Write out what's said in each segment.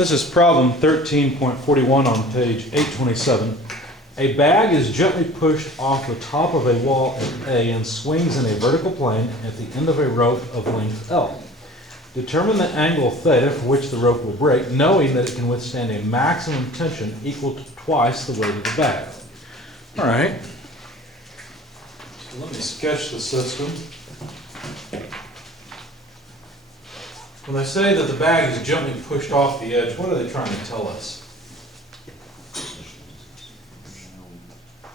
This is problem 13.41 on page 827. A bag is gently pushed off the top of a wall at A and swings in a vertical plane at the end of a rope of length L. Determine the angle theta for which the rope will break, knowing that it can withstand a maximum tension equal to twice the weight of the bag. All right. So let me sketch the system. When they say that the bag is gently pushed off the edge, what are they trying to tell us?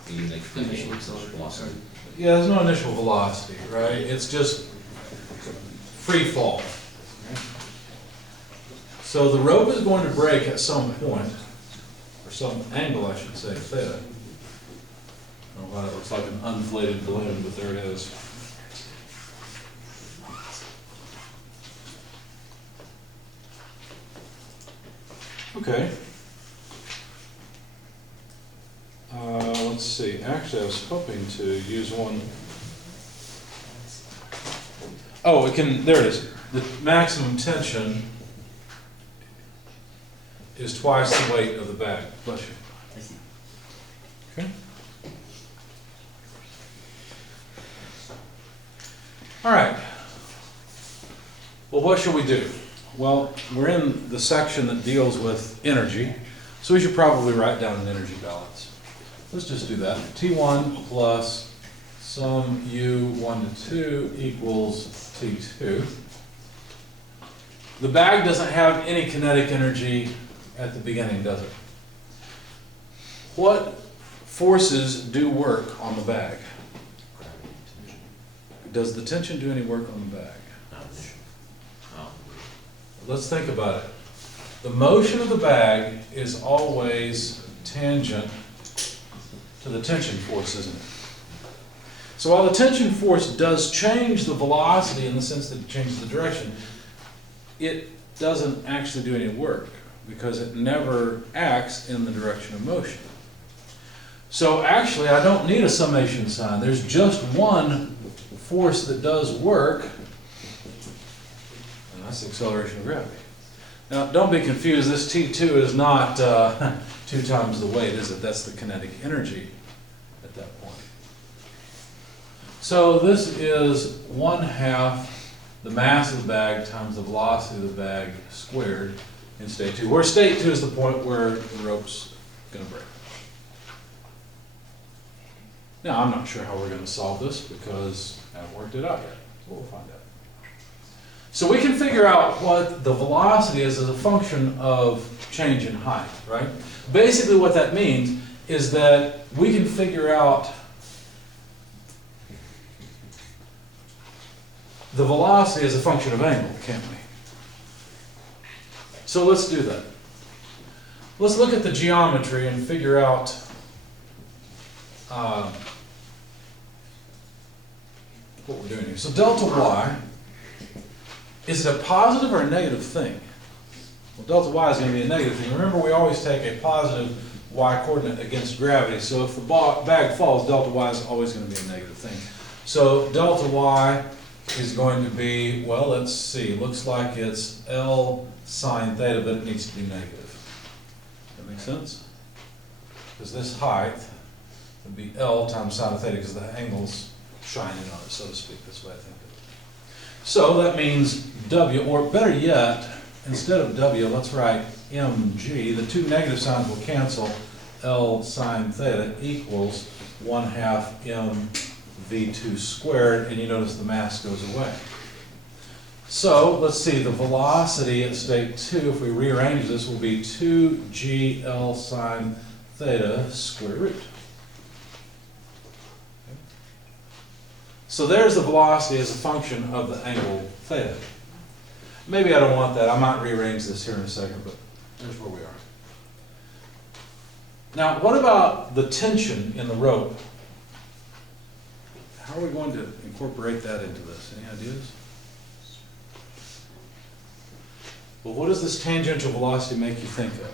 The initial velocity. Yeah, there's no initial velocity, right? It's just free fall. So the rope is going to break at some point, or some angle, I should say, theta. I don't know why it looks like an unflated balloon, but there it is. Okay. Let's see. Actually, I was hoping to use one. Oh, it can. There it is. The maximum tension is twice the weight of the bag. Bless you. Okay. All right. Well, what should we do? Well, we're in the section that deals with energy, so we should probably write down an energy balance. Let's just do that. T1 plus some U1 to 2 equals T2. The bag doesn't have any kinetic energy at the beginning, does it? What forces do work on the bag? Does the tension do any work on the bag? Let's think about it. The motion of the bag is always tangent to the tension force, isn't it? So while the tension force does change the velocity in the sense that it changes the direction, it doesn't actually do any work because it never acts in the direction of motion. So actually, I don't need a summation sign. There's just one force that does work, and that's the acceleration of gravity. Now, don't be confused. This T2 is not 2 times the weight, is it? That's the kinetic energy at that point. So this is 1/2 the mass of the bag times the velocity of the bag squared in state 2, where state 2 is the point where the rope's going to break. Now, I'm not sure how we're going to solve this because I haven't worked it out yet. We'll find out. So we can figure out what the velocity is as a function of change in height, right? Basically what that means is that we can figure out the velocity as a function of angle, can't we? So let's do that. Let's look at the geometry and figure out what we're doing here. So delta y, is it a positive or a negative thing? Well, delta y is going to be a negative thing. Remember, we always take a positive y coordinate against gravity. So if the bag falls, delta y is always going to be a negative thing. So delta y is going to be, well, let's see, looks like it's L sine theta, but it needs to be negative. That make sense? Because this height would be L times sine of theta because the angle's shining on it, so to speak. That's what I think of it. So that means W, or better yet, instead of W, let's write mg. The 2 negative signs will cancel. L sine theta equals 1/2 mv2 squared, and you notice the mass goes away. So let's see, the velocity at state 2, if we rearrange this, will be 2gl sine theta square root. So there's the velocity as a function of the angle theta. Maybe I don't want that. I might rearrange this here in a second, but there's where we are. Now, what about the tension in the rope? How are we going to incorporate that into this? Any ideas? Well, what does this tangential velocity make you think of?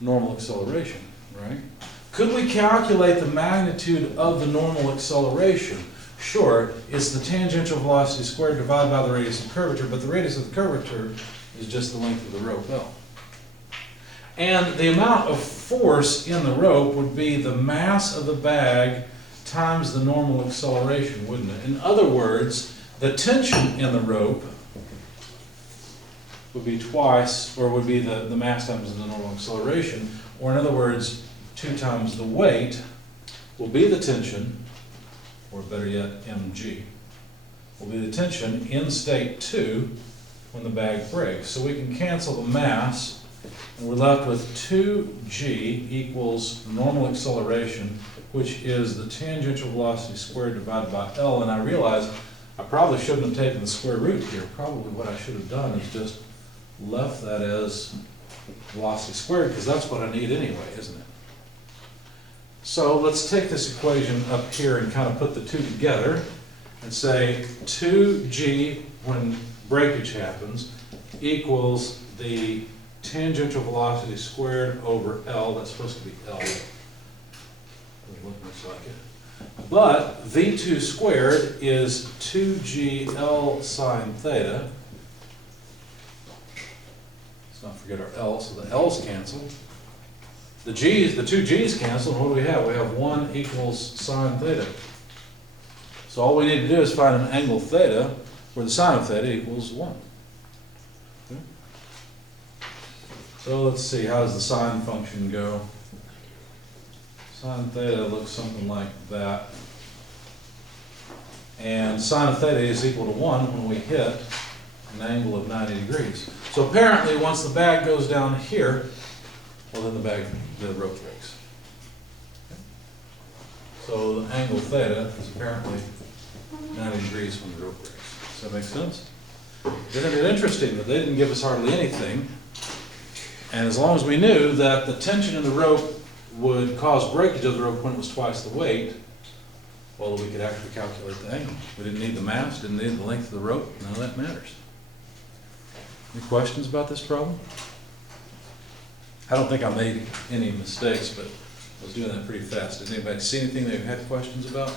Normal acceleration, right? Could we calculate the magnitude of the normal acceleration? Sure, it's the tangential velocity squared divided by the radius of curvature, but the radius of the curvature is just the length of the rope L. And the amount of force in the rope would be the mass of the bag times the normal acceleration, wouldn't it? In other words, the tension in the rope would be twice, or would be the mass times the normal acceleration, or in other words, 2 times the weight will be the tension, or better yet, mg, will be the tension in state 2 when the bag breaks. So we can cancel the mass, and we're left with 2g equals normal acceleration, which is the tangential velocity squared divided by L. And I realize I probably shouldn't have taken the square root here. Probably what I should have done is just left that as velocity squared, because that's what I need anyway, isn't it? So let's take this equation up here and kind of put the two together and say 2g when breakage happens equals the tangential velocity squared over L. That's supposed to be L. Doesn't look much like it. But V2 squared is 2g L sine theta. Let's not forget our L, so the L's cancel. The two G's cancel, and what do we have? We have 1 equals sine theta. So all we need to do is find an angle theta where the sine of theta equals 1. Okay. So let's see, how does the sine function go? Sine theta looks something like that. And sine of theta is equal to 1 when we hit an angle of 90 degrees. So apparently once the bag goes down here, well then the rope breaks. Okay. So the angle theta is apparently 90 degrees when the rope breaks. Does that make sense? Isn't it interesting that they didn't give us hardly anything, and as long as we knew that the tension in the rope would cause breakage of the rope when it was twice the weight, well, we could actually calculate the angle. We didn't need the mass, didn't need the length of the rope, none of that matters. Any questions about this problem? I don't think I made any mistakes, but I was doing that pretty fast. Did anybody see anything they had questions about?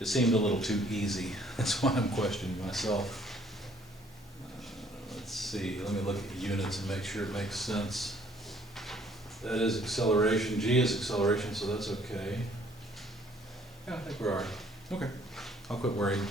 It seemed a little too easy. That's why I'm questioning myself. Let's see, let me look at units and make sure it makes sense. That is acceleration. G is acceleration, so that's okay. Yeah, I think we're all right. Okay, I'll quit worrying.